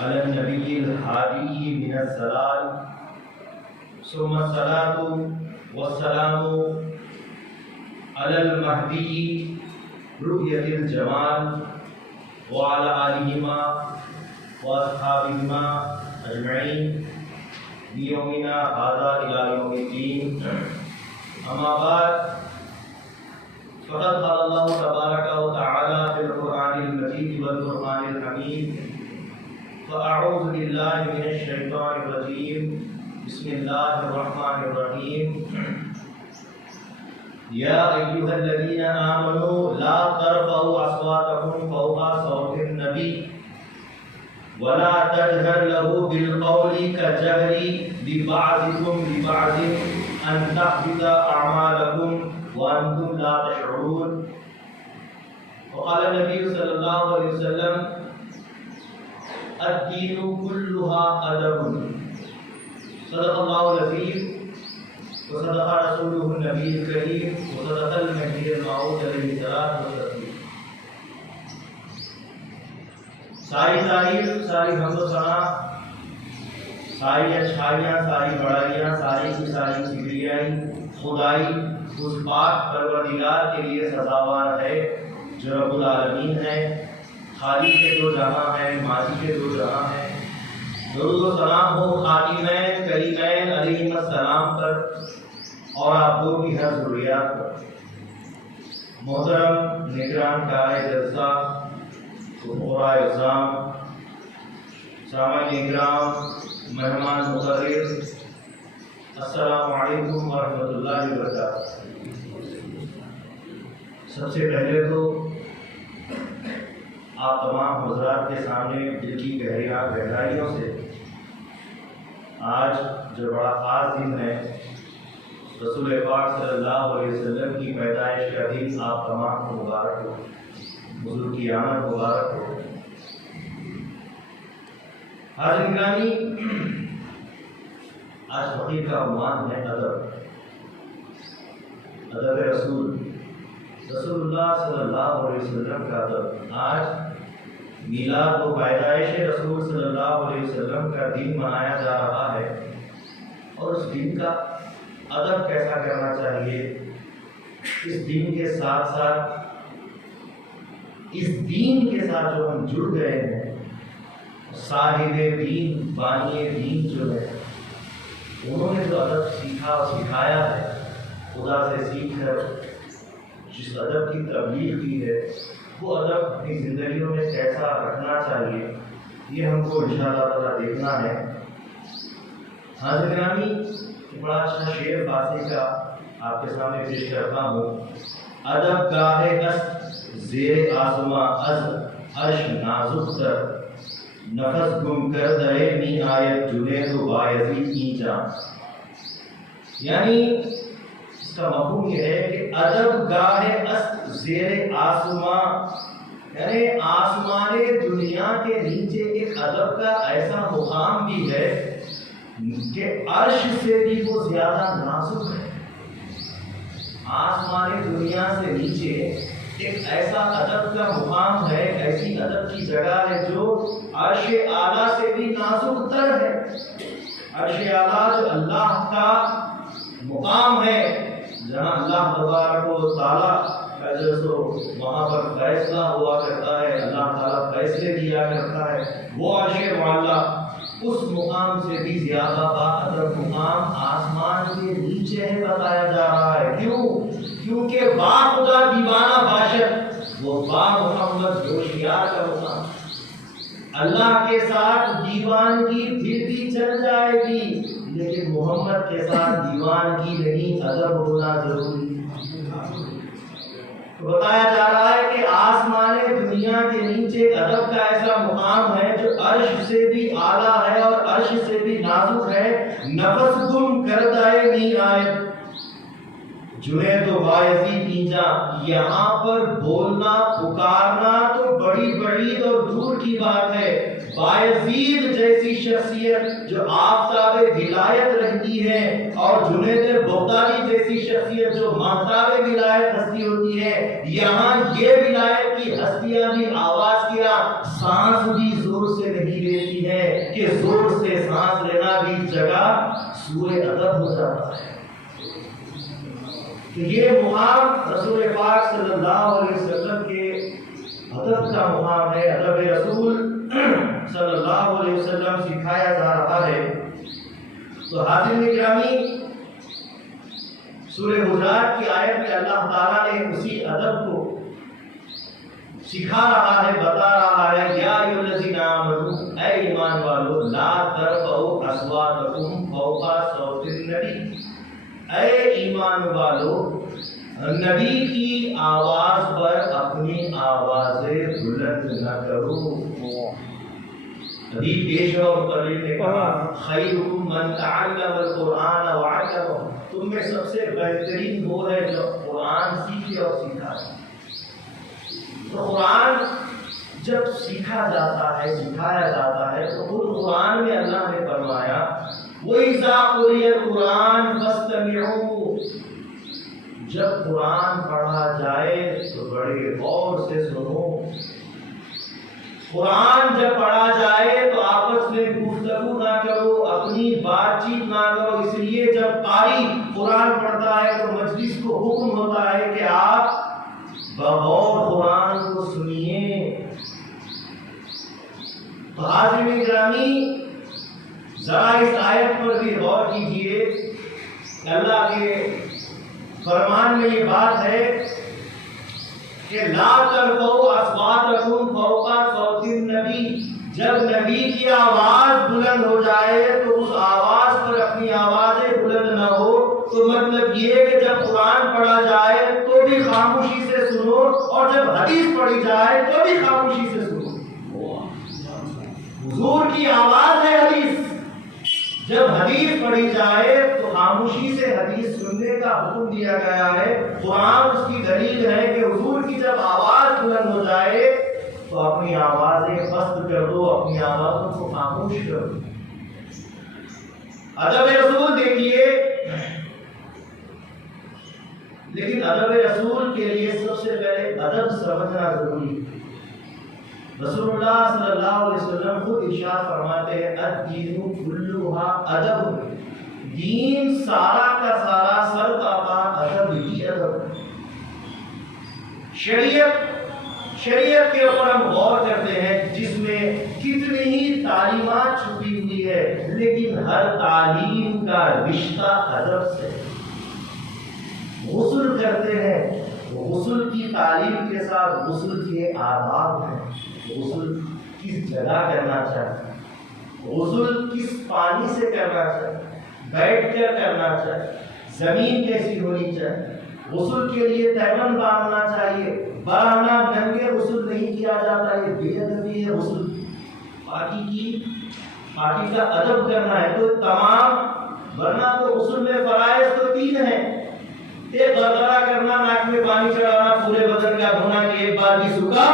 على النبي الهادي من الزلال ثم الصلاة والسلام على المهدي رؤية الجمال وعلى آلهما وأصحابهما أجمعين بيومنا هذا إلى يوم الدين. أما بعد، فقد قال الله تبارك وتعالى في القرآن المجيد والقرآن الحميد: فأعوذ بالله من الشيطان الرجيم، بسم الله الرحمن الرحيم. يا أيها الذين آمنوا لا ترفعوا أصواتكم فوق صوت النبي ولا تجهر له بالقول كجهر لبعضكم لبعض أن تحبط أعمالكم وأنتم لا تشعرون. وقال النبي صلى الله عليه وسلم: الدين كلها أدب. صدق الله العظيم وصدق رسوله النبي الكريم وصدق المهدي الموعود علیہ الصلوۃ والتسلیم. ساری تعریف، ساری حمد و ثنا، ساری اچھائیاں، ساری بڑائیاں، ساری کی ساری کبریائی خدائی اس پاک پروردگار کے لیے سزاوار ہے جو رب العالمین ہے، خالق کے دو جہاں ہیں، مالک کے دو جہاں ہیں. درود و سلام ہو خاتمین کریمین علیہم السلام پر اور آپ دو کی ہر ضروریات پر. محترم نگران کار جلسہ، فقراء اعظام، سامعین اکرام، مہمان مقرر، السلام علیکم ورحمۃ اللہ وبرکاتہ. سب سے پہلے تو آپ تمام حضرات کے سامنے دل کی گہرائیوں سے آج جو بڑا خاص دن ہے، رسول پاک صلی اللہ علیہ وسلم کی پیدائش کا دن، آپ تمام کو مبارک ہو، حضور کی آمد مبارک ہو. حاضرین گرامی، آج فقیر کا عنوان ہے ادب. ادب رسول اللہ صلی اللہ علیہ وسلم کا ادب. آج میلاد و پیدائش رسول صلی اللہ علیہ وسلم کا دن منایا جا رہا ہے، اور اس دن کا ادب کیسا کرنا چاہیے. اس دن کے ساتھ ساتھ، اس دین کے ساتھ جو ہم جڑ گئے ہیں، صاحب دین، بانی دین جو ہے، انہوں نے جو ادب سیکھا اور سکھایا ہے، خدا سے سیکھ کر جس ادب کی تبلیغ کی ہے، وہ ادب اپنی زندگیوں میں کیسا رکھنا چاہیے، یہ ہم کو انشاءاللہ تعالیٰ دیکھنا ہے. حاضر گرامی، بڑا اچھا شعر فارسی کا آپ کے سامنے پیش کرتا ہوں. ادب گاہے است زیر آسماں از عرش نازک تر، نفس گم کر درے می آیت جنید و بایزید اینچا. یعنی اس کا مفہوم یہ ہے کہ ادب گاہے است زیر آسماں، یعنی آسمان دنیا کے نیچے ایک ادب کا ایسا مقام بھی ہے کہ عرش سے بھی وہ زیادہ نازک ہے. آسمان دنیا سے نیچے ایک ایسا ادب کا مقام ہے، ایسی ادب کی جگہ ہے جو عرش اعلیٰ سے بھی نازک تر ہے. عرش اعلیٰ جو اللہ کا مقام ہے، جہاں اللہ تبارک و تعالیٰ کا جو وہاں پر فیصلہ ہوا کرتا ہے، اللہ تعالیٰ فیصلے کیا کرتا ہے، وہ عرش معلیٰ، اس مقام سے بھی زیادہ باادب مقام آسمان کے نیچے ہے بتایا جا رہا ہے. کیونکہ با خدا دیوانہ باشد، وہ با محمد جوشیار کا مقام. اللہ کے ساتھ دیوانگی پھر بھی چل جائے گی، لیکن محمد کے ساتھ دیوانگی نہیں، ادب ہونا ضروری. بتایا جا رہا ہے کہ آسمان دنیا کے نیچے ادب کا ایسا مقام ہے جو عرش سے بھی اعلیٰ ہے اور عرش سے بھی نازک ہے. نفس گم کردائے می آئے جنید و بایزید اینجا. یہاں پر بولنا، پکارنا تو بڑی بعید اور دور کی بات ہے. بایزید جیسی شخصیت جو آفتاب ولایت رہتی ہے، اور جنید بغدادی جیسی شخصیت جو مہتاب ولایت ہستی ہوتی ہے، یہاں یہ ولایت کی ہستیاں بھی آواز کیا، سانس بھی زور زور سے نہیں دیتی ہے کہ زور سے سانس لینا بھی جگہ سوء ادب ہو جاتا ہے۔ تو یہ مقام رسول پاک صلی اللہ علیہ وسلم کے ادب کا مقام ہے، ادب رسول صلی اللہ علیہ وسلم سکھایا جا رہا ہے۔ تو حاضرین گرامی، سورہ حجرات کی آیت میں اللہ تعالیٰ نے اسی ادب کو سکھا رہا ہے، بتا رہا ہے، یا ایھا الذین آمنوا، اے ایمان والو، لا ترفعوا اصواتکم فوق صوت النبی، اے ایمان والو، نبی کی آواز پر اپنی آوازیں بلند نہ کرو۔ ابھی پیشوا اور مقرر نے کہا، خیرکم من تعلم القرآن وعلمہ، تم میں سب سے بہترین وہ ہے جو قرآن سیکھے اور سکھائے۔ تو قرآن جب سیکھا جاتا ہے، سکھایا جاتا ہے، تو خود قرآن میں اللہ نے فرمایا، وَإِذَا قُرِئَ الْقُرْآنُ فَاسْتَمِعُوا، جب قرآن پڑھا جائے تو بڑے غور سے سنو۔ قرآن جب پڑھا جائے تو آپس میں گفتگو نہ کرو، اپنی بات چیت نہ کرو۔ اس لیے جب قاری قرآن پڑھتا ہے تو مجلس کو حکم ہوتا ہے کہ آپ بغور قرآن کو سنیے۔ تو حاضرین گرامی، ذرا اس آیت پر بھی غور کیجیے۔ اللہ کے فرمان میں یہ بات ہے کہ لا ترفعوا اصواتکم فوق صوت النبی، جب نبی کی آواز بلند ہو جائے تو اس آواز پر اپنی آوازیں بلند نہ ہو۔ تو مطلب یہ ہے کہ جب قرآن پڑھا جائے تو بھی خاموشی سے سنو، اور جب حدیث پڑھی جائے تو بھی خاموشی سے سنو۔ حضور کی آواز ہے حدیث، جب حدیث پڑھی جائے تو خاموشی سے حدیث سننے کا حکم دیا گیا ہے۔ قرآن اس کی دلیل ہے کہ حضور کی جب آواز بلند ہو جائے تو اپنی آوازیں پست کر دو، اپنی آوازوں کو خاموش کر دو۔ ادب رسول دیکھیے، لیکن ادب رسول کے لیے سب سے پہلے ادب سمجھنا ضروری ہے۔ رسول اللہ صلی اللہ علیہ وسلم خود ارشاد فرماتے ہیں، الدین کلھا ادب، دین سارا کا سارا، سر کا پا ادب ہی ادب۔ شریعت کے اوپر ہم غور کرتے ہیں جس میں کتنی ہی تعلیمات چھپی ہوئی ہے، لیکن ہر تعلیم کا رشتہ ادب سے۔ غسل کرتے ہیں، غسل کی تعلیم کے ساتھ غسل کے آداب ہیں۔ غسل کس جگہ کرنا چاہیے، غسل کس پانی سے کرنا چاہیے، بیٹھ کر کرنا چاہیے، زمین کیسی ہونی چاہیے، غسل کے لیے تیمم باندھنا چاہیے، برہنہ ننگے غسل نہیں کیا جاتا، یہ بے ادبی ہے۔ غسل پاکی کا ادب کرنا ہے تو تمام، ورنہ تو غسل میں فرائض تو 3 ہیں، ایک غرغرہ کرنا، ناک میں پانی چڑھانا، پورے بدن کا دھونا کہ ایک بار بھی سوکھا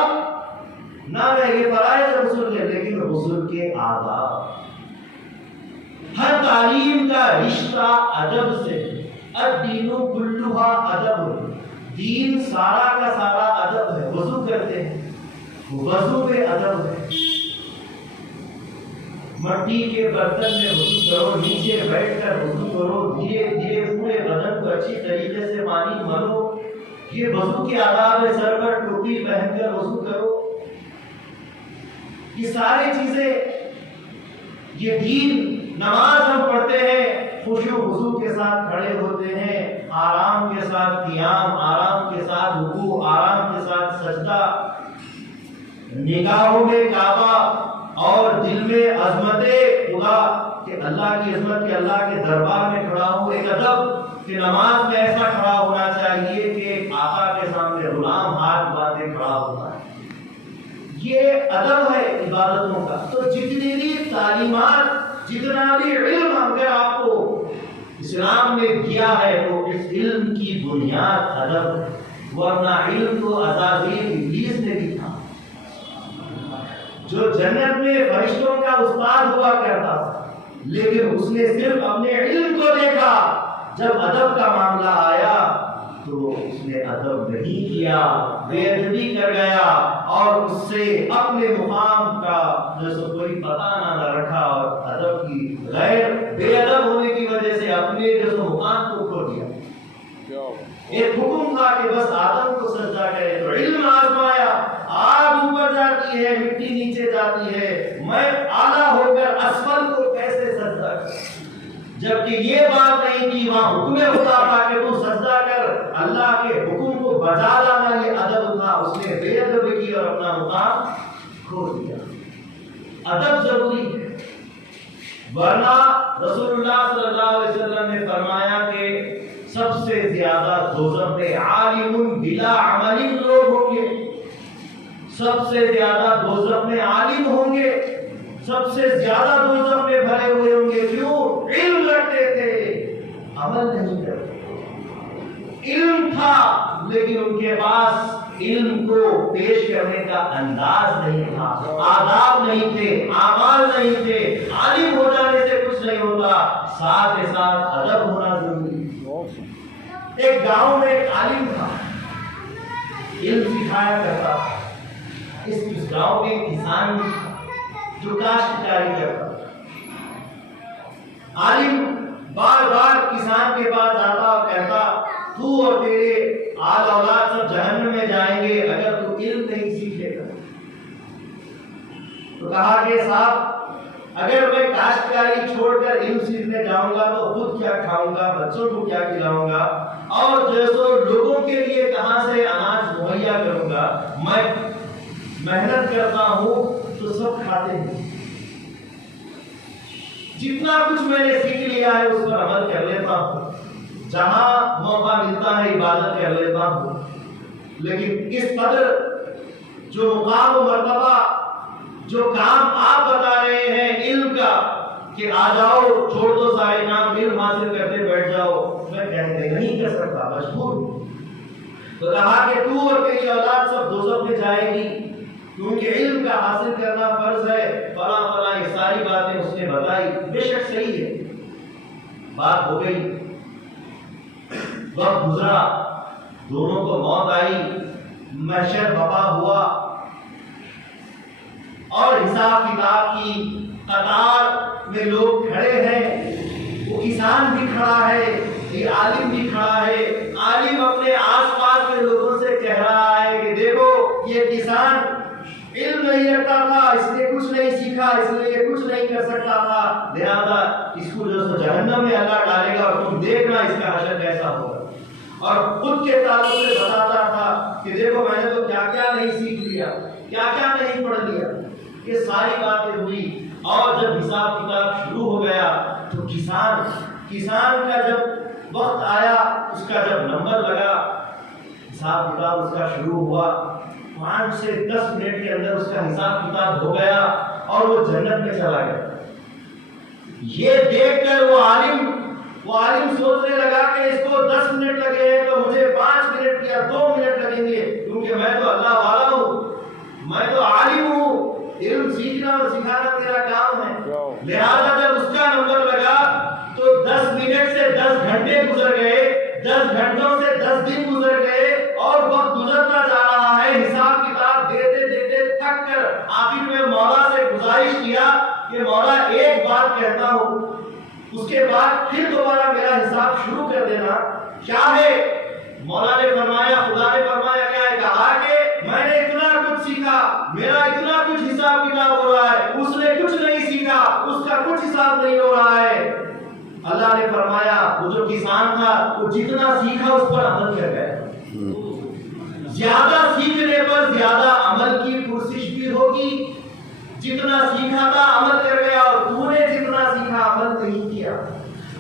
نہ رہے، یہ فرائض غسل کے، لیکن غسل کے آداب۔ ہر تعلیم کا رشتہ ادب سے، الدین کلھا ادب، دین سارا کا سارا ادب ہے۔ وضو کرتے ہیں، وضو میں ادب ہے۔ مٹی کے برتن میں وضو کرو، نیچے بیٹھ کر وضو کرو، دھیرے دھیرے پورے بدن کو اچھی طریقے سے پانی ملو، یہ وضو کے آداب ہے۔ سر پر ٹوپی پہن کر وضو کرو، یہ ساری چیزیں، یہ دین۔ نماز ہم پڑھتے ہیں، خشوع و خضوع کے ساتھ کھڑے ہوتے ہیں، آرام کے ساتھ قیام، آرام کے ساتھ رکوع، آرام کے ساتھ سجدہ، نگاہوں میں کعبہ اور دل میں عظمت خدا کہ اللہ کی عظمت، کہ اللہ کے دربار میں کھڑا ہوں۔ ایک ادب کہ نماز میں ایسا کھڑا ہونا چاہیے کہ ایک آقا کے سامنے غلام ہاتھ باندھے کھڑا ہوتا ہے، یہ ادب ہے عبادتوں کا۔ تو جتنی بھی تعلیمات، جتنا بھی علم اگر آپ کو اسلام نے دیا ہے تو اس علم کی بنیاد ادب ہے، ورنہ علم تو عزازیل ابلیس نے بھی تھا، جو جنت میں فرشتوں کا استاد ہوا کرتا تھا، لیکن اس نے صرف اپنے علم کو دیکھا۔ جب ادب کا معاملہ آیا تو اس نے ادب نہیں کیا، بے ادبی کر گیا اور اس سے اپنے مقام کا جیسے کوئی پتہ نہ رکھا اور ادب کی غیر بے ادب ہونے کی وجہ سے اپنے جیسے مقام کو کھو دیا۔ ایک حکم تھا کہ بس آدم کو سجدہ کرے، تو علم آزمایا، آگ اوپر جاتی ہے مٹی نیچے جاتی ہے، میں اعلیٰ ہو کر اسفل کو کیسے سجدہ کروں؟ جبکہ یہ بات نہیں کی، وہاں حکم خدا تھا کہ تو سجدہ کر، اللہ کے حکم کو بجا لانا یہ ادب تھا۔ اس نے بے ادب کی اور اپنا مقام کھو دیا۔ ادب ضروری ہے، ورنہ رسول اللہ صلی اللہ علیہ وسلم نے فرمایا کہ سب سے زیادہ دوزخ میں عالم بلا عمل لوگ ہوں گے، سب سے زیادہ دوزخ میں عالم ہوں گے، سب سے زیادہ دوزخ میں بھرے ہوئے ہوں گے۔ کیوں؟ علم رکھتے تھے، عمل نہیں کرتے۔ علم تھا لیکن ان کے پاس علم کو پیش کرنے کا انداز نہیں تھا، آداب نہیں تھے، اعمال نہیں تھے۔ عالم ہو جانے سے کچھ نہیں ہوتا، ساتھ ہی ساتھ ادب ہونا ضروری ہے۔ ایک گاؤں میں ایک عالم تھا، علم سکھایا کرتا تھا۔ اس گاؤں میں کسان جو کاشتکاری کرتا تھا، عالم بار بار کسان کے پاس آتا اور کہتا تو اور تیرے آل اولاد سب جہنم میں جائیں گے اگر تو علم نہیں سیکھے گا۔ تو کہا کہ صاحب اگر میں کاشتکاری چھوڑ کر علم سیکھنے جاؤں گا تو خود کیا کھاؤں گا، بچوں کو کیا کھلاؤں گا، اور جیسے لوگوں کے لیے کہاں سے اناج مہیا کروں گا؟ میں محنت کرتا ہوں تو سب کھاتے ہیں، جتنا کچھ میں نے سیکھ لیا ہے اس پر عمل کر لیتا ہوں، جہاں موقع ملتا ہے عبادت کر لیتا ہوں، لیکن اس قدر جو مقام و مرتبہ جو کام آپ بتا رہے ہیں علم کا کہ آ جاؤ چھوڑ دو سارے کام، علم حاصل کرتے بیٹھ جاؤ، میں کہتے نہیں کر سکتا، مجبور ہوں۔ تو کہا کہ تو اور تیری اولاد سب دوزخ میں جائے گی کیونکہ علم کا حاصل کرنا فرض ہے، فلاں فلاں یہ ساری باتیں اس نے بتائی۔ بے شک صحیح ہے، بات ہو گئی، وقت گزرا، دونوں کو موت آئی، محشر بپا ہوا اور حساب کتاب کی قطار میں لوگ کھڑے ہیں، وہ کسان بھی کھڑا ہے، یہ عالم بھی کھڑا ہے۔ عالم اپنے آس پاس کے لوگوں سے کہہ رہا ہے کہ دیکھو یہ کسان علم نہیں رکھتا تھا، اس نے کچھ نہیں سیکھا، اس لیے کچھ نہیں کر سکتا تھا، لہذا اس کو جو سو جہنم میں اللہ ڈالے گا اور تم دیکھنا اس کا حشر کیسا ہوگا۔ اور خود کے تعلق سے بتاتا تھا کہ دیکھو میں نے تو کیا کیا نہیں سیکھ لیا، کیا کیا نہیں پڑھ لیا۔ یہ ساری باتیں ہوئی اور جب حساب کتاب شروع ہو گیا تو کسان کا جب وقت آیا، اس کا جب نمبر لگا، حساب کتاب اس کا شروع ہوا، 5 سے 10 منٹ کے اندر اس کا حساب کتاب ہو گیا اور وہ جنت میں چلا گیا۔ یہ دیکھ کر وہ عالم سوچنے لگا کہ اس کو 10 منٹ لگے ہیں تو مجھے 5 منٹ یا 2 منٹ لگیں گے، کیونکہ میں تو اللہ والا ہوں، میں تو عالم ہوں، علم سیکھنا اور سکھانا میرا کام ہے۔ لہذا جب اس کا نمبر لگا تو 10 منٹ سے 10 گھنٹے گزر گئے، 10 گھنٹوں سے 10 دن گزر گئے اور وقت گزرتا جا رہا ہے۔ حساب کتاب دیتے دیتے تھک کر آخر میں مولا سے گزارش کیا کہ مولا ایک بات کہتا ہوں، اس کے بعد پھر دوبارہ میرا حساب شروع کر دینا، کیا ہے؟ مولا نے فرمایا، خدا نے فرمایا کیا ہے؟ کہا کہ میں نے اتنا کچھ سیکھا، میرا اتنا کچھ حساب کتاب ہو رہا ہے، اس نے کچھ نہیں سیکھا، اس کا کچھ حساب نہیں ہو رہا ہے۔ اللہ نے فرمایا وہ جو کسان تھا وہ جتنا سیکھا اس پر عمل کر گیا، زیادہ سیکھنے پر زیادہ عمل کی کوشش بھی ہوگی، جتنا سیکھا تھا عمل کر گیا اور تو نے جتنا سیکھا عمل نہیں کیا۔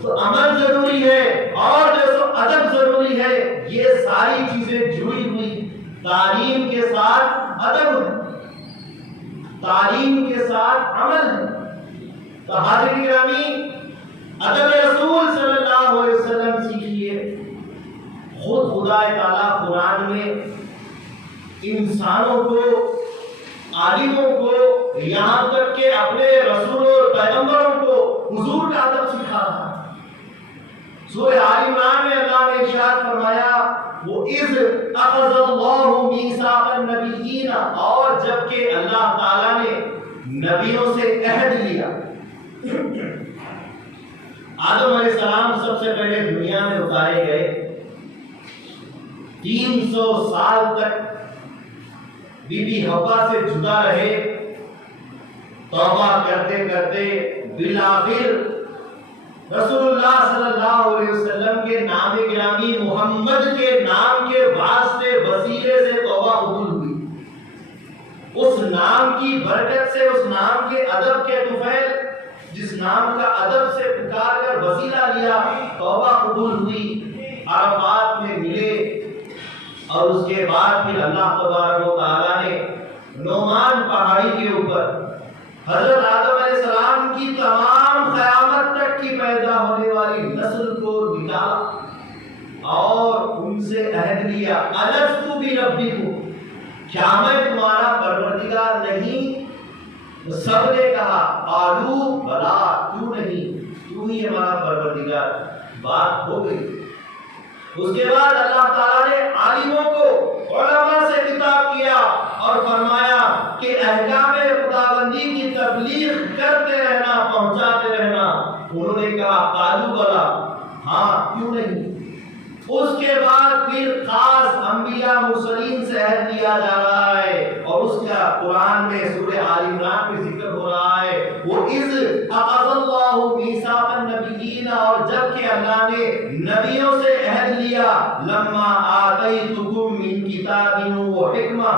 تو عمل ضروری ہے اور جو ادب ضروری ہے، یہ ساری چیزیں جڑی ہوئی تعلیم کے ساتھ ادب ہے، تعلیم کے ساتھ عمل ہے۔ تو حاضرین گرامی، ادب رسول صلی اللہ علیہ وسلم سیکھیے۔ خود خدا تعالیٰ قرآن میں انسانوں کو، عالموں کو، یہاں تک کہ اپنے رسولوں اور پیغمبروں کو حضور کا ادب سکھا رہا ہے۔ سورہ آل عمران میں اللہ نے ارشاد فرمایا وہ اذ اخذ اللہ میثاق النبیین، اور جبکہ اللہ تعالیٰ نے نبیوں سے عہد لیا۔ آدم علیہ السلام سب سے پہلے دنیا میں اتارے گئے، 300 سال تک بی بی حوا سے جدا رہے، توبہ کرتے کرتے بالآخر رسول اللہ صلی اللہ علیہ وسلم کے نام گرامی محمد کے نام کے واسطے وسیلے سے توبہ قبول ہوئی۔ اس نام کی برکت سے، اس نام کے ادب کے طفیل، جس نام کا ادب سے پکار کر وسیلہ لیا، توبہ قبول ہوئی، عرفات میں ملے، اور اس کے بعد پھر اللہ تبارک و تعالیٰ نے نعمان پہاڑی کے اوپر حضرت آدم علیہ السلام کی تمام قیامت تک کی پیدا ہونے والی نسل کو نکالا اور ان سے عہد لیا، الست بربکم، کیا میں تمہارا پروردگار نہیں؟ سب نے کہا قالوا بلا، کیوں نہیں، تو ہی ہمارا پروردگار۔ بات ہو گئی۔ اس کے بعد اللہ تعالیٰ نے عالموں کو، علماء سے خطاب کیا اور فرمایا کہ احکام خداوندی کی تبلیغ کرتے رہنا، پہنچاتے رہنا۔ انہوں نے کہا قالوا بلا، ہاں کیوں نہیں۔ اس کے بعد پھر خاص انبیاء مرسلین سے عہد لیا جا رہا ہے، اور اس کا قرآن میں سورہ آل عمران میں ذکر ہو رہا ہے، وہ اذ اخذ اللہ میثاق النبیین، اور جب کہ اللہ نے نبیوں سے عہد لیا، لما آتیتکم من کتاب و حکمہ،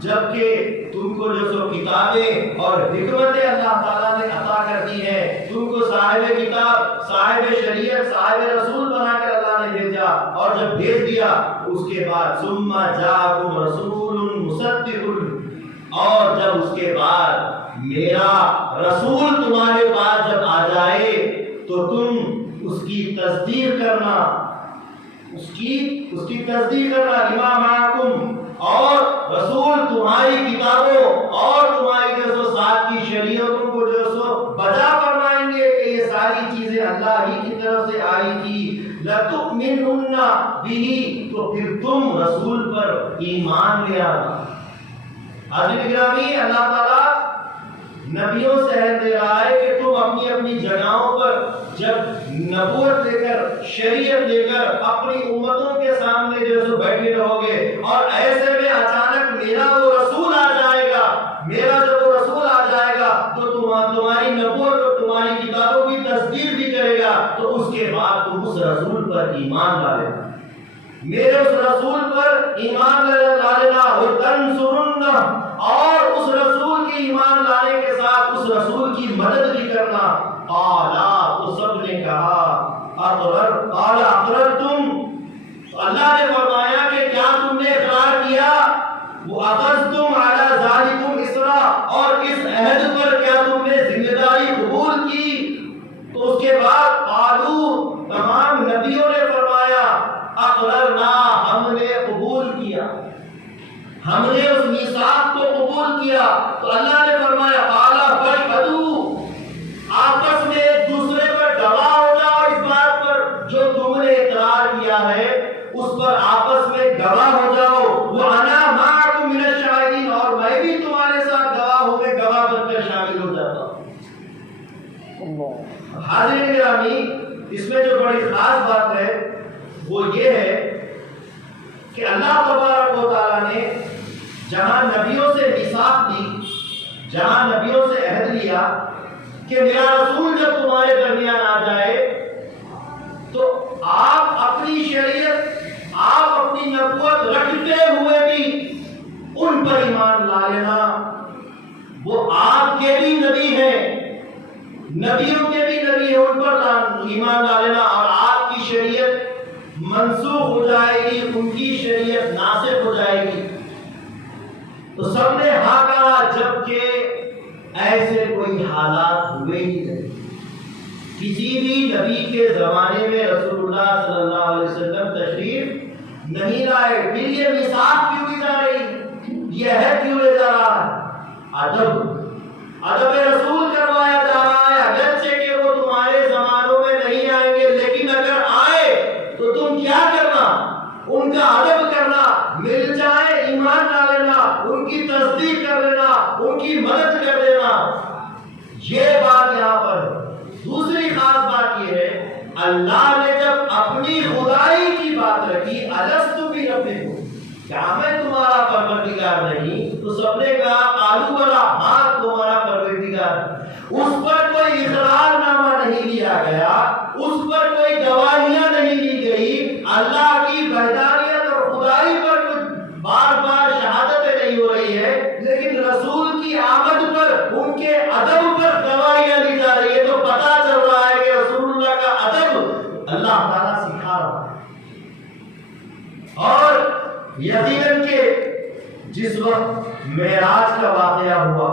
جبکہ تم کو جو سو کتابیں اور حکمتیں اللہ تعالیٰ نے عطا کر دی ہے، تم کو صاحب کتاب، صاحب شریعت، صاحب رسول بنا کر اللہ نے بھیجا، اور جب بھیج دیا اس کے بعد ثم جاءکم رسول مصدق، اور جب اس کے بعد میرا رسول تمہارے پاس جب آ جائے تو تم اس کی تصدیق کرنا، اس کی تصدیق کرنا، لما معکم، اور رسول تمہاری کتابوں اور تمہاری جو سو ساتھ کی شریعتوں کو جو سو بجا فرمائیں گے کہ یہ ساری چیزیں اللہ ہی کی طرف سے آئی تھی، لَتُؤْمِنُنَّ بِهِ، تو پھر تم رسول پر ایمان لے آنا۔ حضرت گرامی، اللہ تعالیٰ نبیوں سے عہد دے رہا ہے کہ تم اپنی اپنی جگہوں پر جب نبوت لے کر، شریعت لے کر اپنی امتوں کے سامنے جو سو بیٹھے رہو گے، اور ایسے میں اچانک میرا وہ رسول آ جائے گا، میرا جب وہ رسول آ جائے گا تو تمہاری نبوت اور تمہاری کتابوں کی تصدیق بھی کرے گا، تو اس کے بعد تم اس رسول پر ایمان لا لینا، میرے اس رسول پر ایمان لا لینا، وَتَنْصُرُنَّهُ، اور اس رسول کی ایمان لانے کے ساتھ اس رسول کی مدد بھی کرنا۔ قالا، تو سب نے کہا قال اقررتم، تو اللہ نے فرمایا کہ کیا تم نے اقرار کیا، وَأَخَذْتُمْ عَلَى ذَلِكُمْ إِصْرًا، اور اس عہد پر کیا تم نے ذمہ داری قبول کی؟ تو اس کے بعد قالوا، تمام نبیوں نے فرمایا اقررنا، ہم نے قبول کیا، ہم نے اس میثاق کو قبول کیا۔ تو اللہ نے فرمایا قال فاشهدوا، آپس میں ایک دوسرے پر گواہ ہو جاؤ، اس بات پر جو تم نے اقرار کیا ہے اس پر آپس میں گواہ ہو جاؤ، وانا معکم من الشاہدین، اور میں بھی تمہارے ساتھ گواہ ہو کے گواہ بن کر شامل ہو جاتا ہوں۔ حاضرین گرامی، اس میں جو بڑی خاص بات ہے وہ یہ ہے کہ اللہ تبارک و تعالیٰ نے جہاں نبیوں سے میثاق دی، جہاں نبیوں سے عہد لیا کہ میرا رسول جب تمہارے درمیان آ جائے تو آپ اپنی شریعت، آپ اپنی نبوت رکھتے ہوئے بھی ان پر ایمان لا لینا، وہ آپ کے بھی نبی ہیں، نبیوں کے بھی نبی ہیں، ان پر ایمان لا لینا، اور آپ کی شریعت منسوخ ہو جائے گی، ان کی شریعت ناسخ ہو جائے گی۔ تو سب نے ہاں کہا، جبکہ ایسے کوئی حالات ہوئے ہی نہیں، کسی بھی نبی کے زمانے میں رسول اللہ صلی اللہ علیہ وسلم تشریف نہیں لائے، پھر یہ میثاق کیوں لی جا رہی، یہ عہد کیوں لے جا رہا ہے؟ ادب رسول کروایا جا رہا ہے، اگرچہ کہ وہ تمہارے زمانوں میں نہیں آئیں گے، لیکن اگر آئے تو تم کیا کرنا، ان کا ادب یہاں پر ہے۔ دوسری خاص بات یہ ہے اللہ نے جب اپنی خدائی کی بات رکھی الست بربکم، کیا میں تمہارا پروردگار نہیں، تو سب نے کہا قالوا بلی، ہاں تمہارا پروردگار۔ اس پر کوئی اقرار نامہ نہیں لیا گیا، اس پر کوئی گواہیاں نہیں لی گئی، اللہ کی وحدانیت اور خدائی پر بار بار شہادتیں نہیں ہو رہی ہے، لیکن رسول کی آمد پر ان کے ادب پر گواہیاں لی جا رہی ہے۔ تو پتہ چل رہا ہے کہ رسول اللہ کا ادب اللہ تعالیٰ سکھا رہا ہے۔ اور یقیناً کہ جس وقت معراج کا واقعہ ہوا،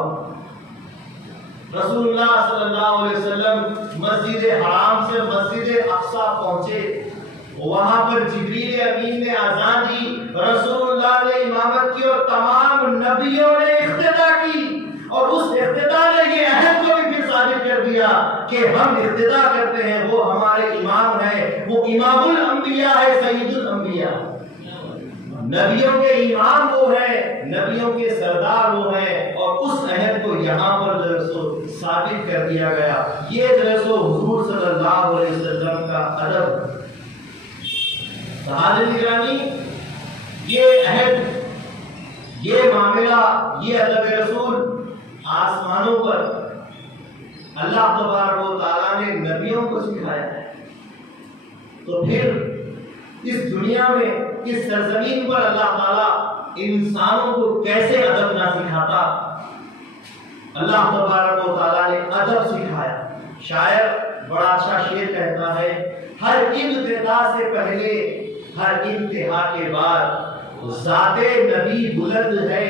رسول اللہ صلی اللہ علیہ وسلم مسجد حرام سے مسجد اقصی پہنچے، وہاں پر جبریل امین نے اذان دی، رسول اللہ نے امامت کی اور تمام نبیوں نے اقتدا کی، اور اس اقتدا نے یہ عہد کو بھی پھر ثابت کر دیا کہ ہم اقتدا کرتے ہیں، وہ ہمارے امام ہیں، وہ امام الانبیاء ہے، سید الانبیاء، نبیوں کے امام وہ ہیں، نبیوں کے سردار وہ ہیں، اور اس عہد کو یہاں پر جو ہے ثابت کر دیا گیا۔ یہ جو ہے حضور صلی اللہ علیہ وسلم کا ادب۔ سعادت گرامی، یہ عہد، یہ معاملہ، یہ ادب رسول آسمانوں پر اللہ تبارک و تعالیٰ نے نبیوں کو سکھایا ہے، تو پھر اس دنیا میں، اس سرزمین پر اللہ تعالیٰ انسانوں کو کیسے ادب نہ سکھاتا۔ اللہ تبارک و تعالیٰ نے ادب سکھایا۔ شاعر بڑا اچھا شعر کہتا ہے، ہر ابتدا سے پہلے، ہر انتہا کے بعد، ذات نبی بلند ہے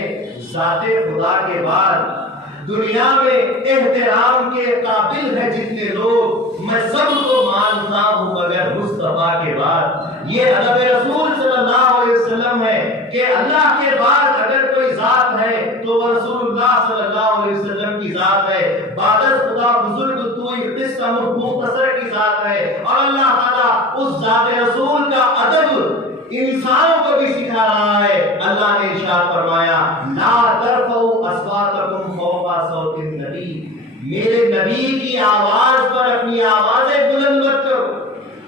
ذات خدا کے بعد، دنیا میں احترام کے قابل ہے جتنے لوگ، میں سب کو مانتا ہوں مگر مصطفیٰ کے بعد۔ یہ ادب رسول صلی اللہ علیہ وسلم ہے کہ اللہ کے بعد اگر کوئی ذات ہے تو وہ رسول اللہ صلی اللہ علیہ وسلم کی ذات ہے۔ بعد از خدا بزرگ تو قصہ مختصر کی ذات ہے، اور اللہ تعالیٰ اس ذات رسول کا ادب انسانوں کو بھی سکھا رہا ہے۔ اللہ نے ارشاد فرمایا، لا ترفعوا اصواتکم فوق صوت النبی، میرے نبی کی آواز پر اپنی آوازیں بلند مت کرو،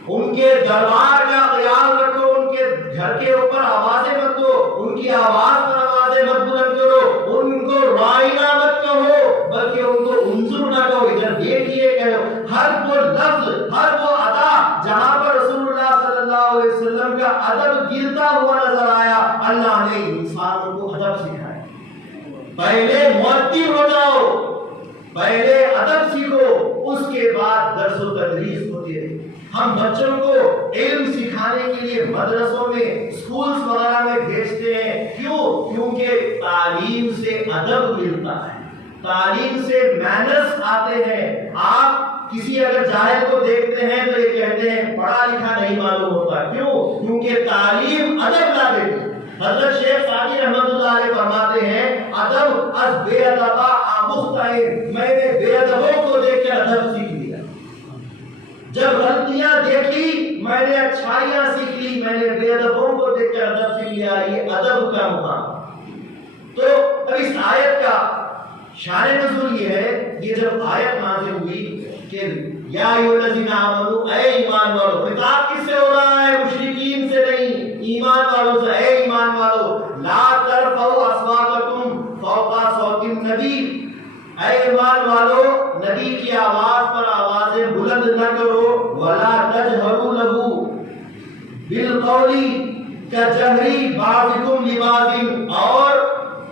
ان کے دربار کا خیال رکھو، ان کے گھر کے اوپر آوازیں مت دو، ان کی آواز پر آوازیں مت بلند کرو، ان کو رائنا مت کہو بلکہ ان کو انظر نہ کہو، ادھر دیکھیے کہو۔ ہر وہ لفظ، ہر وہ ادا جہاں پر رسول اللہ صلی اللہ علیہ وسلم کا ادب گرتا ہوا نظر آیا، اللہ نے انسانوں کو ادب سکھایا۔ پہلے مؤدب ہو جاؤ، پہلے ادب سیکھو، اس کے بعد درس و تدریس ہوتی ہے۔ ہم بچوں کو علم سکھانے کے لیے مدرسوں میں، اسکولز وغیرہ میں بھیجتے ہیں، کیوں؟ کیونکہ تعلیم سے ادب ملتا ہے، تعلیم سے مینرز آتے ہیں۔ آپ کسی اگر جاہل کو دیکھتے ہیں تو یہ کہتے ہیں پڑھا لکھا نہیں معلوم ہوتا، کیوں؟ کیونکہ تعلیم ادب لا دیتی ہے۔ حضرت شیخ سعدی رحمۃ اللہ علیہ فرماتے ہیں، ادب از بے ادبا آموختہ، میں نے بے ادبوں کو دیکھ کر ادب سیکھ لیا، جب غلطیاں دیکھی میں نے اچھائیاں سیکھ لی، میں نے بے ادبوں کو دیکھ کر ادب سیکھ لیا۔ یہ ادب کا مقام۔ تو اب اس آیت کا شان نزول یہ ہے، یہ جب آیت نازل ہوئی کہ یا ایھا الذین آمنوا، اے ایمان والو، خطاب کس سے ہو رہا ہے؟ مشرکین سے نہیں، ایمان والوں سے۔ اے ایمان والو، لا ترفعوا اصواتکم فوق صوت النبی، اے ایمان والو، نبی کی آواز پر آوازیں بلند نہ کرو، ولا تجہروا لہ بالقول کجہر بعضکم لبعض، اور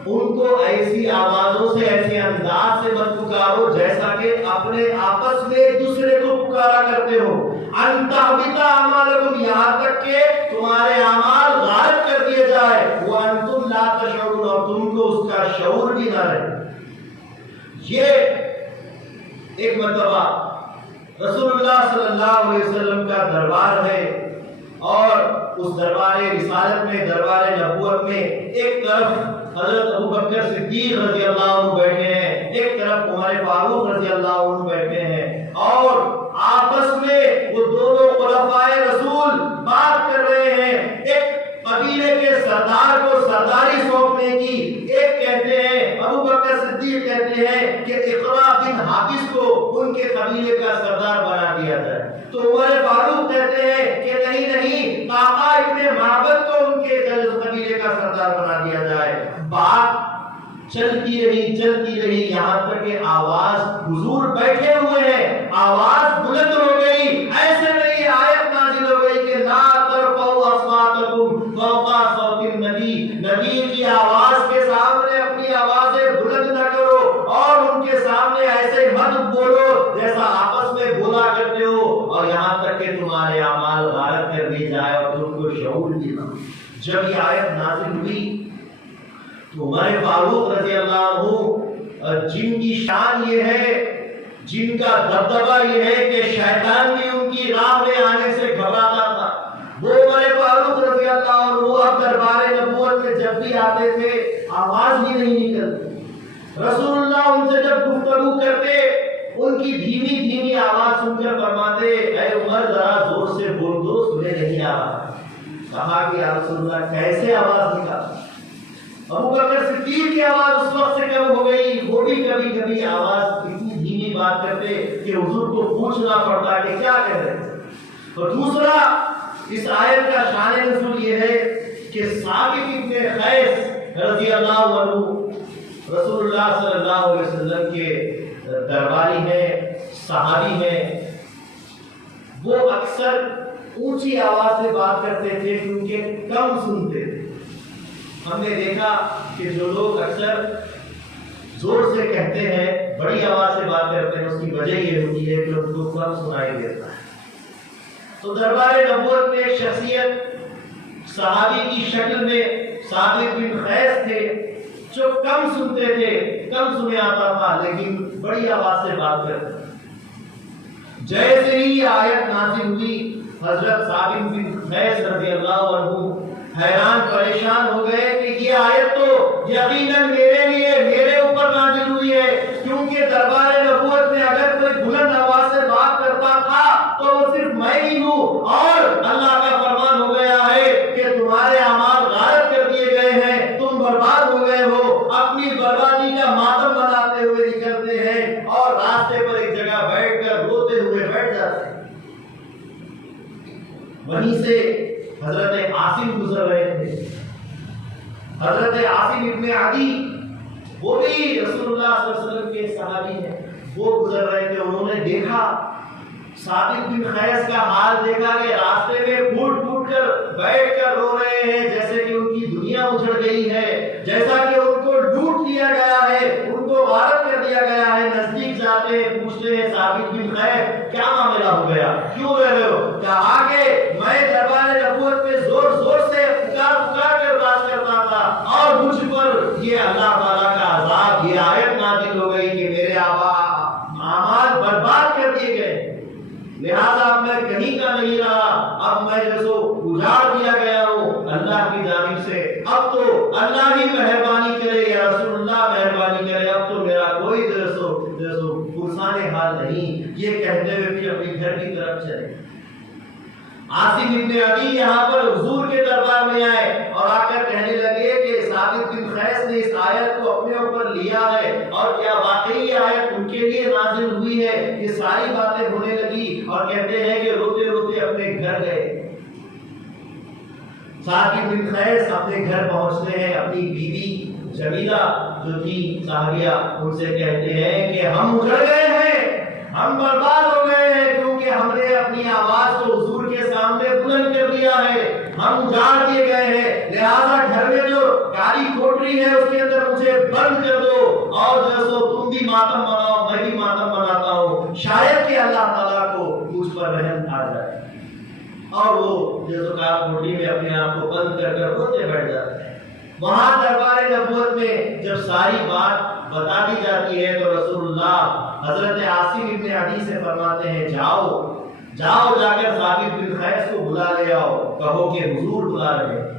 ان کو ایسی آوازوں سے، ایسے انداز سے مت پکارو جیسا کہ اپنے آپس میں ایک دوسرے کو پکارا کرتے ہو، ان تحبط اعمالکم، یہاں تک کہ تمہارے اعمال غائب کر دیے جائے، وانتم لا تشعرون، اور تم کو اس کا شعور بھی نہ رہے۔ یہ ایک مرتبہ رسول اللہ صلی اللہ علیہ وسلم کا دربار ہے، اور اس دربار رسالت میں، دربار نبوت میں، ایک طرف حضرت ابوبکر صدیق رضی اللہ عنہ بیٹھے ہیں، ایک طرف عمر فاروق رضی اللہ عنہ بیٹھے ہیں، اور آپس میں وہ دونوں خلفائے رسول بات کر رہے ہیں، ایک قبیلے کے سردار کو سرداری سونپنے کی۔ ایک کہتے ہیں، ابو بکر صدیق کہتے ہیں کہ اقرا بن حابس کو ان ان کے قبیلے کا سردار بنا دیا جائے۔ تو عمر فاروق کہتے ہیں کہ نہیں، قعقاع ابن معبد کو ان کے قبیلے کا سردار بنا دیا جائے۔ بات چلتی رہی یہاں تک کہ آواز، حضور بیٹھے ہوئے ہیں، آواز بلند ہو گئی۔ ایسے میں یہ آیت نازل ہو گئی کہ لا ترفعوا اصواتکم فوق صوت النبی، نبی کی آواز کے سامنے اپنی آوازیں بلند نہ کرو، اور ان کے سامنے ایسے مت بولو جیسا آپس میں بولا کرتے ہو، اور یہاں تک کہ تمہارے اعمال غارت کر لی جائے اور تم کو شعور بھی نہ۔ جب یہ آیت نازل ہوئی تو عمر فاروق رضی اللہ عنہ، جن کی شان یہ ہے، جن کا دبدبہ یہ ہے کہ شیطان بھی ان کی راہ میں آنے سے گھبراتا تھا، وہ عمر فاروق رضی اللہ عنہ اب دربار نبوت میں جب بھی آتے تھے آواز بھی نہیں نکلتی۔ رسول اللہ ان سے جب گفتگو کرتے، ان کی دھیمی آواز سن کر فرماتے، اے عمر ذرا زور سے بول دو، سنے نہیں آ رہا۔ کہا کہ یا رسول اللہ کیسے آواز نکالتا؟ ابو بکر صدیق کی آواز اس وقت سے کم ہو گئی، وہ بھی کبھی آواز اتنی دھیمی بات کرتے کہ حضور کو پوچھنا پڑتا کہ کیا کہہ رہے ہیں۔ اور دوسرا، اس آیت کا شان نزول یہ ہے کہ ثابت ابن قیس رضی اللہ عنہ رسول اللہ صلی اللہ علیہ وسلم کے درباری ہیں، صحابی ہیں، وہ اکثر اونچی آواز سے بات کرتے تھے کیونکہ کم سنتے تھے۔ ہم نے دیکھا کہ جو لوگ اکثر زور سے کہتے ہیں، بڑی آواز سے بات کرتے ہیں، اس کی وجہ یہ ہوتی ہے کہ ان کو کم سنائی دیتا ہے۔ تو دربار نبوت میں ایک شخصیت صحابی کی شکل میں ثابت بن قیس تھے، جو کم سنتے تھے، کم سنے آتا تھا، لیکن بڑی آواز سے بات کرتے تھے۔ جیسے ہی یہ آیت نازل ہوئی، حضرت ثابت بن قیس رضی اللہ عنہ حیران پریشان ہو گئے کہ یہ آیت تو یقیناً میرے اوپر نازل ہوئی ہے، کیونکہ دربار نبوت میں اگر کوئی بلند آواز سے بات کرتا تھا تو وہ صرف میں ہی ہوں، اور اللہ کا فرمان ہو گیا ہے کہ تمہارے اعمال غارت کر دیے گئے ہیں، تم برباد ہو گئے ہو۔ اپنی بربادی کا ماتم مناتے ہوئے نکلتے ہیں اور راستے پر ایک جگہ بیٹھ کر روتے ہوئے بیٹھ جاتے ہیں۔ وہیں سے حضرت عاصم گزر رہے تھے، حضرت عاصم ابن عدی، وہ بھی رسول اللہ صلی اللہ علیہ وسلم کے صحابی ہیں، وہ گزر رہے تھے۔ انہوں نے دیکھا ثابت بن قیس کا حال، دیکھا کہ راستے میں پھوٹ کر بیٹھ کر رو رہے ہیں، جیسے کہ ان کی دنیا اجڑ گئی ہے، جیسا کہ ان کو لوٹ لیا گیا ہے، ان کو غارت کر دیا گیا ہے۔ نزدیک جاتے ہیں، پوچھتے ہیں ثابت بن قیس کیا معاملہ ہو گیا، کیوں رہ رہے ہو؟ کہا کہ میں دربار نبوت میں زور سے پکار کر بات کرتا تھا، اور مجھ پر یہ اللہ تعالیٰ کا عذاب، یہ آیت نازل ہو گئی کہ میرے اعمال برباد کر دیے گئے، لہذا اب میں کہیں کا نہیں رہا، اب میں جیسو اجاڑ دیا گیا ہوں اللہ کی جانب سے، اب تو اللہ ہی مہربانی کرے یا رسول اللہ مہربانی کرے، اب تو میرا کوئی جیسو پرسان حال نہیں۔ یہ کہتے ہوئے بھی اپنی گھر کی طرف چلے۔ عاصم ابن عدی یہاں پر حضور کے دربار میں آئے اور آ کر کہنے لگے کہ ثابت بن قیس نے اس آیت کو اپنے اوپر لیا ہے، اور کیا واقعی یہ آیت ان کے لیے نازل ہوئی ہے؟ یہ ساری باتیں ہونے لگی، اور کہتے ہیں کہ روتے روتے اپنے گھر گئے۔ ثابت بن قیس اپنے گھر پہنچتے ہیں، اپنی بیوی جمیلہ جو تھی صحابیہ، ان سے کہتے ہیں کہ ہم اجڑ گئے ہیں، ہم برباد ہو گئے ہیں، کیونکہ ہم نے اپنی آواز کو حضور کے سامنے بلند کر دیا ہے، ہم اجاڑ دیے گئے ہیں، لہذا گھر میں جو کاری کوٹری ہے اس کے اندر مجھے بند کر دو، اور جیسو تم بھی ماتم مناؤ میں بھی ماتم مناتا ہوں، شاید کہ اللہ تعالیٰ کو مجھ پر رحم آ جائے۔ اور وہ جیسو کاری کوٹری میں اپنے آپ کو بند کر کر روتے بیٹھ جاتے ہیں۔ وہاں دربار نبوت میں جب ساری بات بتا دی جاتی ہے تو رسول اللہ حضرت عاصم ابن عدی سے فرماتے ہیں جاؤ جا کر ثابت بن قیس کو بلا لے آؤ، کہو کہ حضور بلا رہے ہیں۔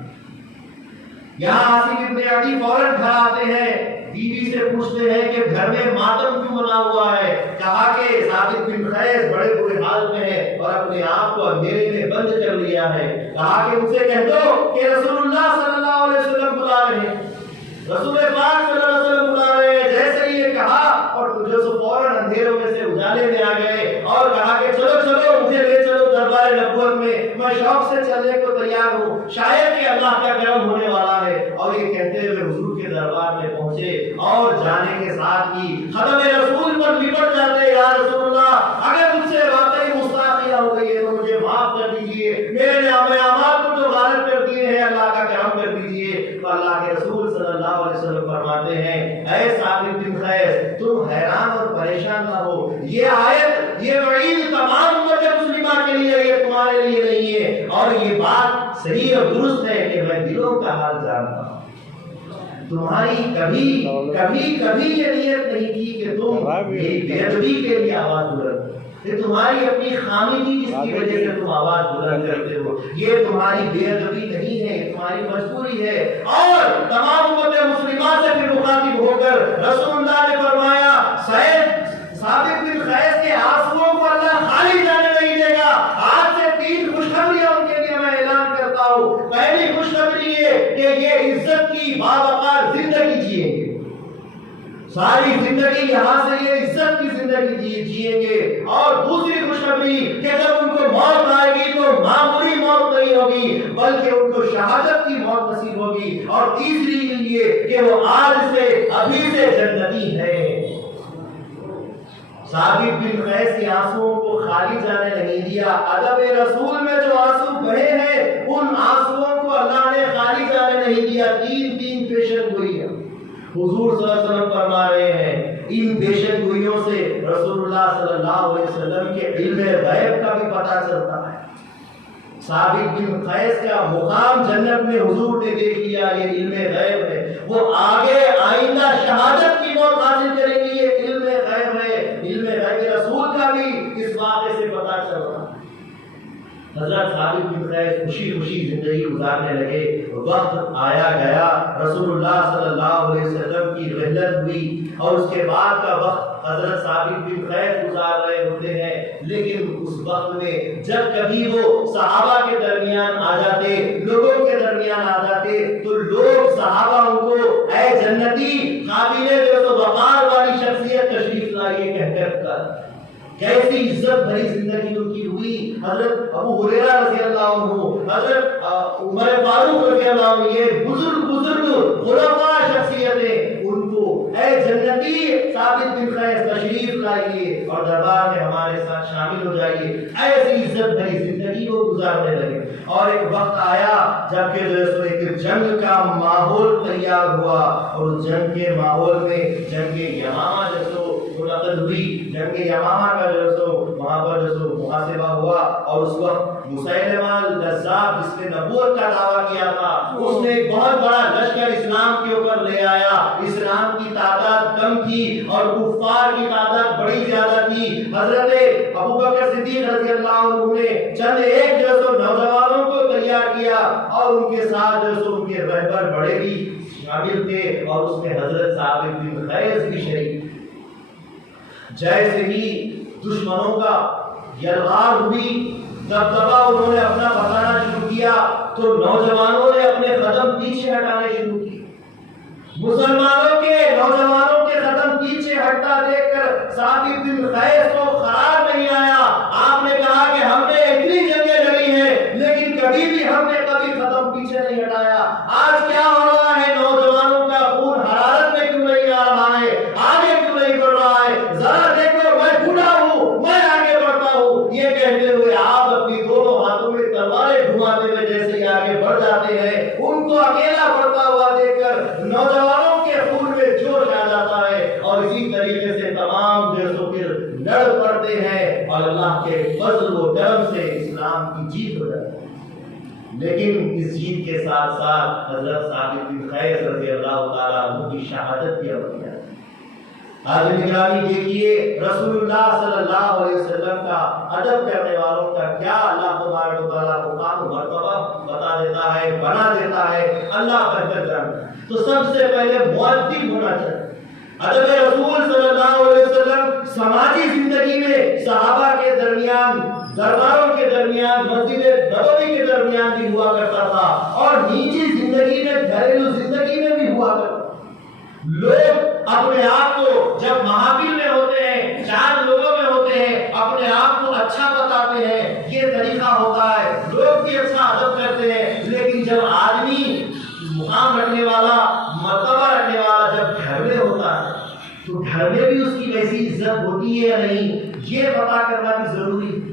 یہاں عاصم ابن عدی فوراً گھر آتے ہیں، بیوی سے پوچھتے ہیں کہ گھر میں ماتم کیوں بنا ہوا ہے؟ کہا کہ ثابت بن قیس بڑے برے حال میں ہے اور اپنے آپ کو اندھیرے میں بند کر لیا ہے۔ کہا کہ ان سے کہہ دو کہ رسول اللہ صلی اللہ علیہ وسلم بلا رہے ہیں، رسول پاک صلی اللہ علیہ وسلم بلا رہے ہیں۔ جیسے ہی یہ کہا اور جو فوراً اندھیروں میں سے اجالا گلے میں آ گئے اور کہا کہ چلو چلو مجھے لے چلو دربار نبوت میں شوق سے چلنے کو تیار ہوں، شاید کہ اللہ کا کرم ہونے والا ہے۔ اور یہ کہتے ہوئے حضور کے دربار میں پہنچے اور جانے کے ساتھ ہی ختم رسول پر لپٹ جاتے، یا رسول اللہ اگر مجھ سے واقعی گستاخیاں ہو گئی ہے تو مجھے معاف کر دیجئے، میرے اعمال کو جو غلط کر دیے ہیں اللہ کا کرم کر دیجئے۔ تو اللہ کے رسول صلی اللہ علیہ وسلم فرماتے ہیں اے ثابت بن قیس تم حیران اور پریشان نہ ہو، یہ آیت یہ وعید تمام امت مسلمہ کے لیے، یہ تمہارے لیے نہیں ہے، اور یہ بات صحیح اور درست ہے کہ میں دلوں کا حال جانتا ہوں۔ تمہاری کبھی یہ نیت نہیں تھی کہ تم میری بے ادبی کے لیے آواز بلند، یہ تمہاری اپنی خامی تھی جس کی وجہ سے تم آواز بلند کرتے ہو، یہ تمہاری بے ادبی نہیں ہے، یہ تمہاری مجبوری ہے۔ اور تمام امت مسلمہ سے پھر مخاطب ہو کر رسول اللہ نے فرمایا ثابت بن قیس کے آنسوؤں کو اللہ خالی جانے نہیں دے گا۔ آج سے 3 خوشخبریاں ان کے لیے میں اعلان کرتا ہوں۔ پہلی خوشخبری یہ کہ یہ عزت کی باوقار زندگی جئیں گے، ساری زندگی یہاں سے یہ عزت کی زندگی جئیں گے۔ اور دوسری خوشخبری کہ جب ان کو موت آئے گی تو معمولی موت نہیں ہوگی بلکہ ان کو شہادت کی موت نصیب ہوگی۔ اور تیسری یہ کہ وہ آج سے ابھی سے جنتی ہے۔ ثابت بن قیس کے آنسوؤں کو خالی جانے نہیں دیا۔ ادب رسول میں جو آنسو بہے ہیں ان آنسوؤں کو اللہ نے خالی جانے نہیں دیا۔ 3 پیشن گوئی ہے، حضور صلی اللہ علیہ وسلم فرما رہے ہیں ان پیشن گوئیوں سے رسول اللہ صلی اللہ علیہ وسلم کے علم غیب کا بھی پتہ چلتا ہے۔ ثابت بن قیس کا مقام جنت میں حضور نے دیکھ لیا، یہ علم غیب ہے۔ وہ آگے آئندہ شہادت کی موت حاصل کریں گے، یہ علم غیب ہے۔ علم غیب رسول کا بھی اس واقعے سے پتہ چل رہا ہے۔ حضرت ثابت بن قیس خوشی زندگی گزارنے لگے۔ وقت آیا گیا، رسول اللہ صلی اللہ علیہ وسلم کی رحلت ہوئی اور اس کے بعد کا وقت حضرت ثابت بن قیس گزار رہے ہوتے ہیں۔ لیکن اس وقت میں جب کبھی وہ صحابہ کے درمیان آ جاتے، لوگوں کے درمیان آ جاتے تو لوگ صحابہ ان کو اے جنتی قابل جو وقار والی شخصیت تشریف لائیے کہہ کر کیسی عزت بھری زندگی ان کی ہوئی۔ حضرت ابو ہریرہ رضی اللہ عنہ، حضرت عمر فاروق رضی اللہ عنہ، یہ بزرگ خلفاء شخصیتیں ان کو اے جنتی ثابت بن قیس تشریف لائیے اور دربار میں ہمارے ساتھ شامل ہو جائیے۔ ایسی عزت بھری زندگی وہ گزارنے لگے۔ اور ایک وقت آیا جب کہ ایک جنگ کا ماحول تیار ہوا اور اس جنگ کے ماحول میں جنگ یمامہ جیسو منعقد ہوئی۔ جنگ یمامہ کا وہاں پر محاسبہ ہوا اور اس وقت مسیلمہ الکذاب جس نے نبوت کا دعویٰ کیا تھا اس نے ایک بہت بڑا لشکر اسلام کے اوپر لے آیا۔ اسلام کی تعداد کم تھی اور کفار کی تعداد بڑی زیادہ تھی۔ حضرت ابوبکر صدیق رضی اللہ عنہ نے چند ایک نوجوانوں کو تیار کیا اور ان کے ساتھ ان کے رہبر بڑے بھی شامل تھے اور اس میں حضرت ثابت بن قیس بھی شریک۔ جیسے ہی دشمنوں کا یلغار ہوئی، دبدبہ انہوں نے اپنا بتانا شروع کیا تو نوجوانوں نے اپنے قدم پیچھے ہٹانے شروع کیے۔ مسلمانوں کے نوجوانوں کے قدم پیچھے ہٹتا دیکھ کر ثابت بن قیس کو قرار نہیں آیا۔ آپ نے کہا کہ ہم نے اتنی جنگیں لڑی ہیں لیکن کبھی بھی ہم نے کبھی قدم پیچھے نہیں ہٹایا۔ آج کیا ہو رہا ہے؟ نوجوانوں کا خون حرارت میں کیوں نہیں آ رہا ہے؟ آگے کیوں نہیں بڑھ رہا ہے؟ ذرا دیکھو میں بوڑھا ہوں، میں آگے بڑھتا ہوں۔ یہ کہتے ہوئے آپ اپنی دونوں ہاتھوں میں تلواریں گھماتے ہوئے جیسے ہی آگے بڑھ جاتے ہیں۔ ان کو اکیلا بڑھتا ہوا دیکھ کر نوجوانوں کے خون میں جوش آ جاتا ہے اور اسی طریقے سے تمام جیسوں پھر لڑ پڑتے ہیں اور اللہ کے فضل و کرم سے اسلام کی جیت ہو جاتی ہے۔ لیکن اس جیت کے ساتھ ساتھ حضرت ثابت بن قیس رضی اللہ تعالیٰ عنہ کی شہادت بھی ہو گئی۔ آج نگرانی دیکھیے رسول اللہ صلی اللہ علیہ وسلم کا ادب کرنے والوں کا کیا اللہ تبارک و تعالیٰ مقام و مرتبہ بتا دیتا ہے، بنا دیتا ہے، اللہ بہتر جانتا ہے۔ تو سب سے پہلے مؤدب ہونا چاہیے۔ ادب رسول صلی اللہ علیہ وسلم سماجی زندگی میں صحابہ کے درمیان، درباروں کے درمیان، مسجد نبوی کے درمیان بھی ہوا کرتا تھا اور نجی زندگی میں، گھریلو زندگی میں بھی ہوا کرتا تھا۔ لوگ اپنے آپ کو جب محافل میں ہوتے ہیں، چار لوگوں میں ہوتے اپنے آپ کو اچھا بتاتے ہیں، یہ طریقہ ہوتا ہے، لوگ بھی اچھا ادب کرتے ہیں، لیکن جب آدمی مقام رکھنے والا، مرتبہ رکھنے والا جب گھر میں ہوتا ہے تو گھر میں بھی اس کی ویسی عزت ہوتی ہے یا نہیں، یہ پتا کرنا بھی ضروری ہے۔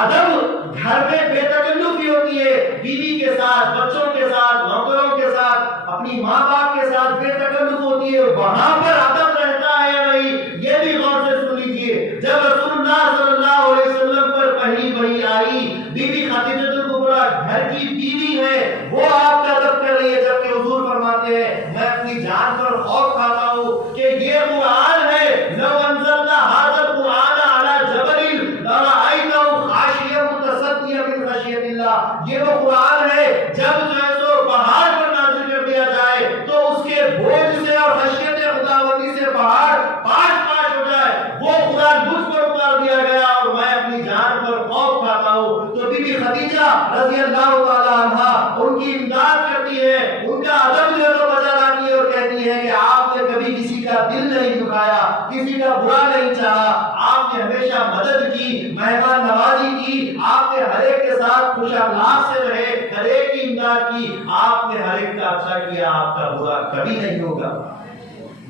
ادب گھر میں بے تکلفی ہوتی ہے، بیوی کے ساتھ، بچوں کے ساتھ، نوکروں کے ساتھ، اپنی ماں باپ کے ساتھ بے تکلف ہوتی ہے، وہاں پر ادب رہتا ہے یا نہیں، یہ بھی غور سے سن لیجیے۔ جب رسول اللہ صلی اللہ علیہ وسلم پر پہلی وحی آئی، بیوی خدیجہ الکبریٰ گھر کی بیوی ہے، وہ آپ کا ادب کر رہی ہے، جبکہ حضور فرماتے ہیں میں اپنی جان پر خوف کھاتا ہوں کہ یہ قرآن ہے، لو انزلنا ھذا القرآن علی جبل لرأیتہ خاشعا متصدعا من خشیۃ اللہ، یہ وہ قرآن ہے جب جو ہے سو پہاڑ پر نازل کر دیا جائے تو اس کے بوجھ سے اور خشیت خداوندی سے پہاڑ پاش پاش ہو جائے، وہ قرآن مجھ پر اتار دیا گیا اور میں اپنی جان پر خوف کھاتا ہوں۔ تو بی بی خدیجہ رضی اللہ تعالی عنہا ان کی امداد کرتی ہے، ان کا ادب جو ہے تو بجا لاتی ہے اور کہتی ہے کہ آپ نے کبھی کسی کا دل نہیں دکھایا، کسی کا برا نہیں چاہا، آپ نے ہمیشہ مدد کی، مہمان نوازی کی، آپ نے ہر ایک کے ساتھ خوش اخلاق سے رہے، ہر ایک کی امداد کی، آپ نے ہر ایک کا اچھا کیا، آپ کا برا کبھی نہیں ہوگا۔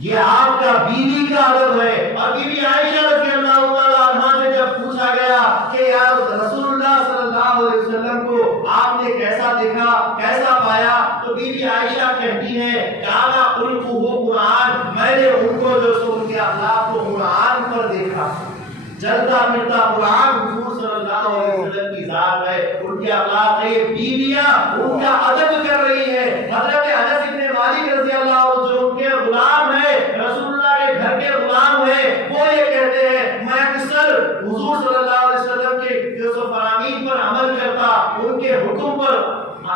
یہ آپ کا بیوی کا ادب ہے۔ اور بی بی عائشہ رضی اللہ تعالی عنہا سے جب پوچھا گیا کہ یا رسول اللہ صلی اللہ علیہ وسلم کو آپ نے کیسا دیکھا، کیسا پایا، تو بی بی عائشہ کہتی ہیں کانا خلقہ قرآن، میں نے ان کو جو سو ان کے اخلاق کو قرآن پر دیکھا، جلتا ملتا قرآن حضور صلی اللہ علیہ وسلم کی ذات ہے، ان کے اخلاق ہے، یہ بیویاں ان کا ادب کر رہی ہیں۔ حضرت انس بن مالک رضی اللہ عنہ جو ان کے غلام ہیں، رسول اللہ کے گھر کے غلام ہیں، وہ یہ کہتے ہیں میں اکثر حضور صلی اللہ علیہ وسلم کے جو سو فرامین پر عمل کرتا، ان کے حکم پر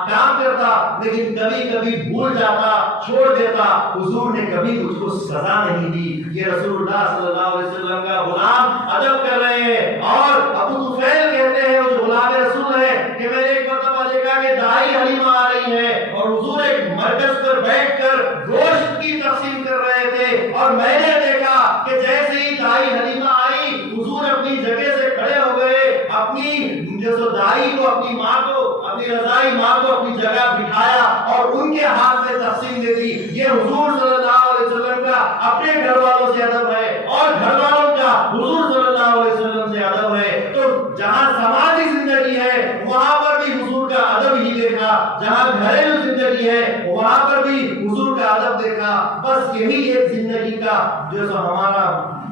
کام کرتا، لیکن کبھی کبھی بھول جاتا، چھوڑ دیتا، حضور نے کبھی مجھ کو سزا نہیں دی۔ یہ رسول اللہ صلی اللہ علیہ وسلم کا غلام ادب کر رہے ہیں۔ اور ابو طفیل کہتے ہیں وہ جو غلام رسول ہے کہ میں نے ایک مرتبہ دیکھا کہ دائی حلیمہ آ رہی ہے اور حضور ایک مرکز پر بیٹھ کر گوشت کی تقسیم کر رہے تھے، اور میں نے دیکھا کہ جیسے ہی دائی حلیمہ آئی حضور اپنی جگہ سے کھڑے ہو گئے، اپنی جو سو دائی کو، اپنی ماں کو، اپنی رضائی ماں کو اپنی جگہ بٹھایا اور ان کے ہاتھ میں تقسیم دے دی۔ یہ حضور صلی اللہ علیہ وسلم کا اپنے گھر والوں سے ادب ہے اور گھر والوں کا حضور صلی اللہ علیہ وسلم سے ادب ہے۔ تو جہاں سماجی زندگی ہے وہاں پر بھی حضور کا ادب ہی دیکھا، جہاں گھریلو زندگی ہے وہاں پر بھی حضور کا ادب دیکھا۔ بس یہی ایک زندگی کا جو سو ہمارا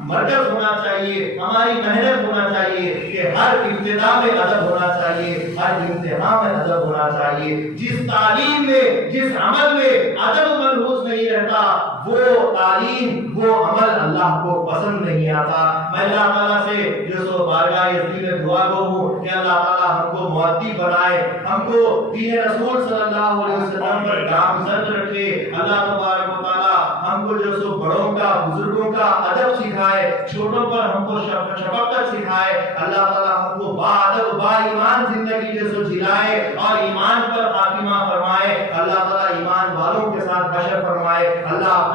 مرکز ہونا چاہیے، ہماری محنت ہونا چاہیے کہ ہر ابتدا میں ادب ہونا چاہیے، ہر انتہا میں ادب ہونا چاہیے۔ جس تعلیم میں، جس عمل میں ادب ملحوظ نہیں رہتا وہ تعلیم، وہ عمل اللہ کو پسند نہیں آتا۔ میں اللہ تعالیٰ سے جو سو بارگاہ یزدی میں دعا گو ہوں کہ اللہ تعالیٰ ہم کو مؤدب بنائے، ہم کو دین رسول صلی اللہ علیہ وسلم پر گامزد رکھے۔ اللہ تبارک و تعالیٰ ہم کو جو سو بڑوں کا، بزرگوں کا ادب سکھائے، چھوٹوں پر ہم کو شفقت سکھائے۔ اللہ تعالیٰ ہم کو با ادب، با ایمان زندگی جو سو جلائے اور ایمان پر خاتمہ فرمائے۔ اللہ تعالیٰ ایمان والوں کے ساتھ بشر فرمائے۔ اللہ